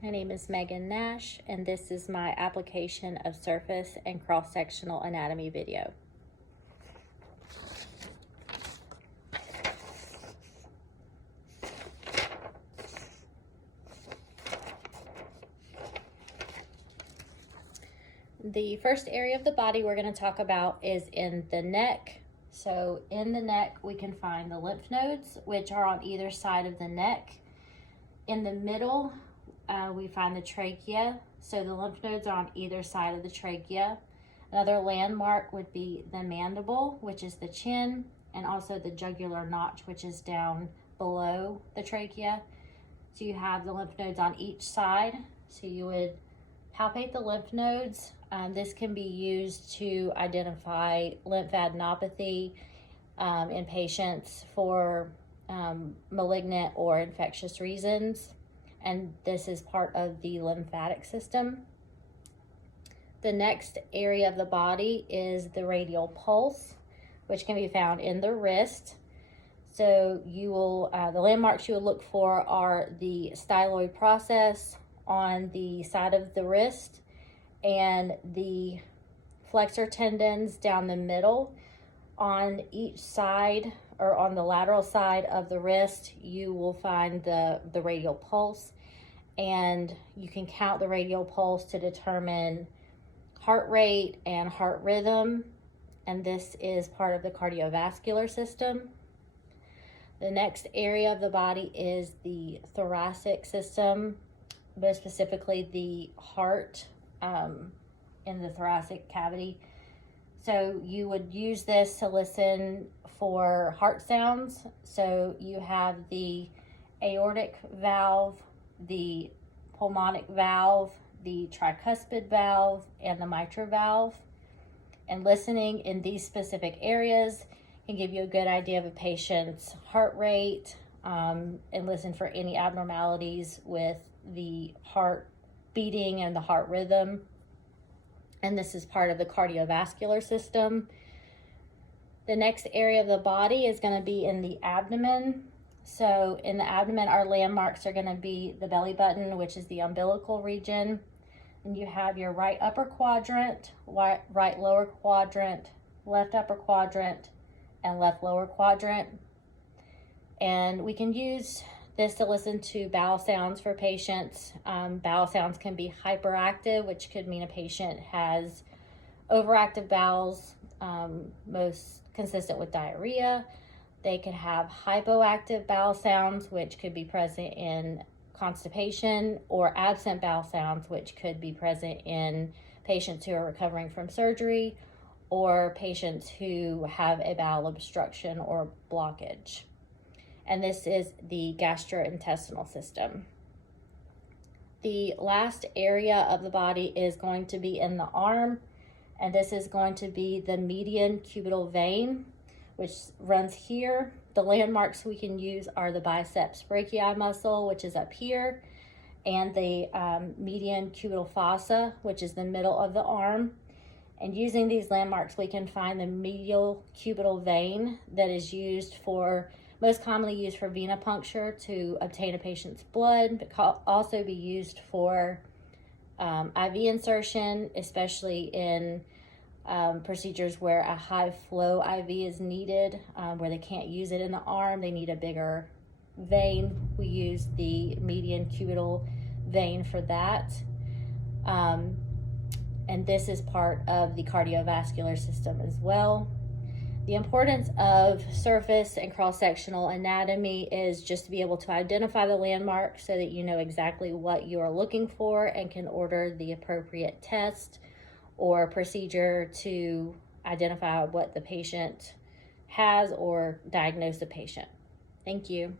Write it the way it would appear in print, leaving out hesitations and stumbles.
My name is Megan Nash, and this is my application of surface and cross-sectional anatomy video. The first area of the body we're going to talk about is in the neck. So in the neck, we can find the lymph nodes, which are on either side of the neck. In the middle, we find the trachea. So the lymph nodes are on either side of the trachea. Another landmark would be the mandible, which is the chin, and also the jugular notch, which is down below the trachea. So you have the lymph nodes on each side. So you would palpate the lymph nodes. This can be used to identify lymphadenopathy in patients for malignant or infectious reasons. And this is part of the lymphatic system. The next area of the body is the radial pulse, which can be found in the wrist. So you will, the landmarks you will look for are the styloid process on the side of the wrist and the flexor tendons down the middle. On each side, or on the lateral side of the wrist, you will find the radial pulse, and you can count the radial pulse to determine heart rate and heart rhythm, and this is part of the cardiovascular system. The next area of the body is the thoracic system, most specifically the heart in the thoracic cavity. So you would use this to listen for heart sounds. So you have the aortic valve, the pulmonic valve, the tricuspid valve, and the mitral valve. And listening in these specific areas can give you a good idea of a patient's heart rate, and listen for any abnormalities with the heart beating and the heart rhythm. And this is part of the cardiovascular system. The next area of the body is going to be in the abdomen. So in the abdomen, our landmarks are going to be the belly button, which is the umbilical region. And you have your right upper quadrant, right lower quadrant, left upper quadrant, and left lower quadrant. And we can use this to listen to bowel sounds for patients. Bowel sounds can be hyperactive, which could mean a patient has overactive bowels, most consistent with diarrhea. They could have hypoactive bowel sounds, which could be present in constipation, or absent bowel sounds, which could be present in patients who are recovering from surgery or patients who have a bowel obstruction or blockage. And this is the gastrointestinal system. The last area of the body is going to be in the arm, and this is going to be the median cubital vein, which runs here. The landmarks we can use are the biceps brachii muscle, which is up here, and the median cubital fossa, which is the middle of the arm. And using these landmarks, we can find the medial cubital vein that is most commonly used for venipuncture to obtain a patient's blood, but can also be used for IV insertion, especially in procedures where a high flow IV is needed, where they can't use it in the arm, they need a bigger vein. We use the median cubital vein for that. And this is part of the cardiovascular system as well. The importance of surface and cross-sectional anatomy is just to be able to identify the landmark so that you know exactly what you are looking for and can order the appropriate test or procedure to identify what the patient has or diagnose the patient. Thank you.